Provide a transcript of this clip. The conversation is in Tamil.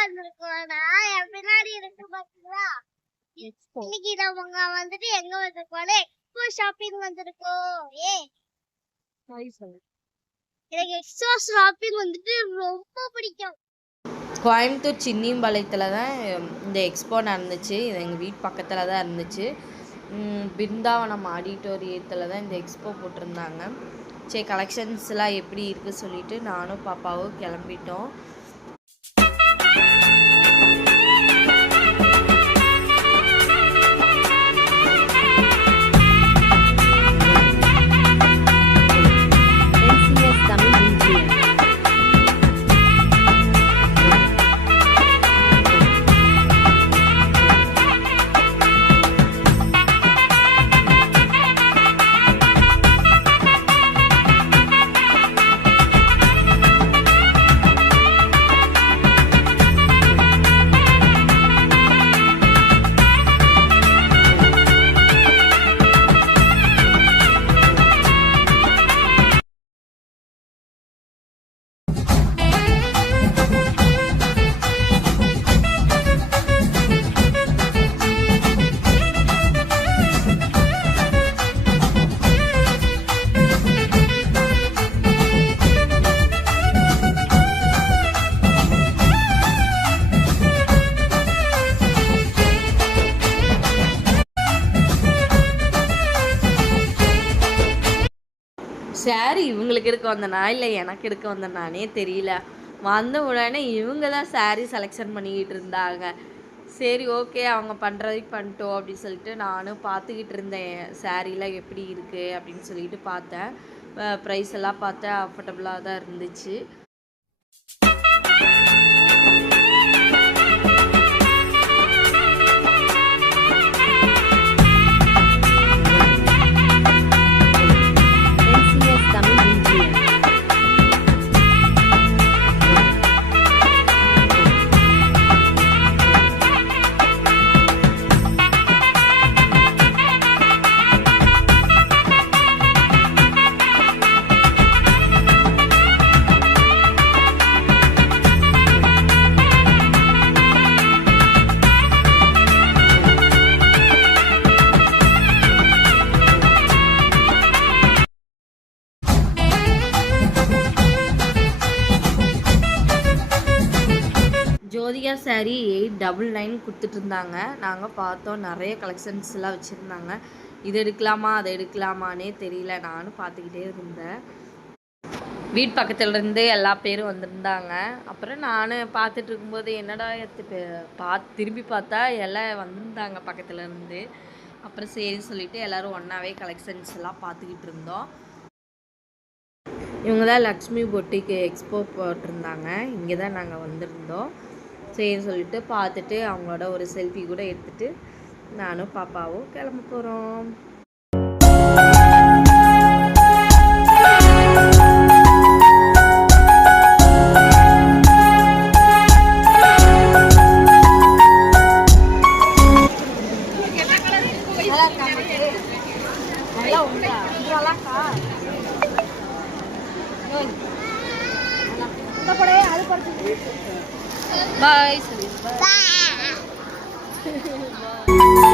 வந்திருக்கோம்னா என் பின்னாடி இருக்கு பாத்தீங்களா? இன்னைக்கு நம்ம வந்துட்டு எங்க வந்திருக்கோம்? எக்ஸ்போ ஷாப்பிங் வந்திருக்கோம். எனக்கு எக்ஸ்போ ஷாப்பிங் வந்துட்டு ரொம்ப பிடிக்கும். கோயம்புத்தூர் சின்னியம்பாளையத்தில் தான் இந்த எக்ஸ்போ நடந்துச்சு. இது எங்கள் வீட்டு பக்கத்தில் தான் இருந்துச்சு. பிருந்தாவனம் ஆடிட்டோரியத்தில் தான் இந்த எக்ஸ்போ போட்டிருந்தாங்க. சரி, கலெக்ஷன்ஸ்லாம் எப்படி இருக்குது சொல்லிட்டு நானும் பாப்பாவும் கிளம்பிட்டோம். சாரி இவங்களுக்கு எடுக்க வந்தனா இல்லை எனக்கு எடுக்க வந்தனானே தெரியல. வந்த உடனே இவங்க தான் சாரீ செலெக்ஷன் பண்ணிக்கிட்டு இருந்தாங்க. சரி, ஓகே, அவங்க பண்ணுறதையும் பண்ணிட்டோம் அப்படின்னு சொல்லிட்டு நானும் பார்த்துக்கிட்டு இருந்தேன். சாரீலாம் எப்படி இருக்குது அப்படின்னு சொல்லிட்டு பார்த்தேன். ப்ரைஸ் எல்லாம் பார்த்தேன், அஃபோர்டபுளாக தான் இருந்துச்சு. ஜோதிகா சாரீ 899 கொடுத்துட்டு இருந்தாங்க. நாங்கள் பார்த்தோம், நிறைய கலெக்ஷன்ஸ்லாம் வச்சுருந்தாங்க. இது எடுக்கலாமா அதை எடுக்கலாமானே தெரியல. நானும் பார்த்துக்கிட்டே இருந்தேன். வீட்டு பக்கத்துலேருந்து எல்லா பேரும் வந்திருந்தாங்க. அப்புறம் நான் பார்த்துட்டு இருக்கும்போது என்னடா திரும்பி பார்த்தா எல்லாம் வந்திருந்தாங்க பக்கத்துலேருந்து. அப்புறம் சரின்னு சொல்லிட்டு எல்லோரும் ஒன்றாவே கலெக்ஷன்ஸ் எல்லாம் பார்த்துக்கிட்டு இருந்தோம். இவங்க தான் லக்ஷ்மி பொட்டிக்கு எக்ஸ்போ போட்டிருந்தாங்க. இங்கே தான் நாங்கள் வந்திருந்தோம். சரின்னு சொல்லிட்டு பார்த்துட்டு அவங்களோட ஒரு செல்ஃபி கூட எடுத்துகிட்டு நானும் பாப்பாவும் கிளம்ப போகிறோம். Bye. Bye.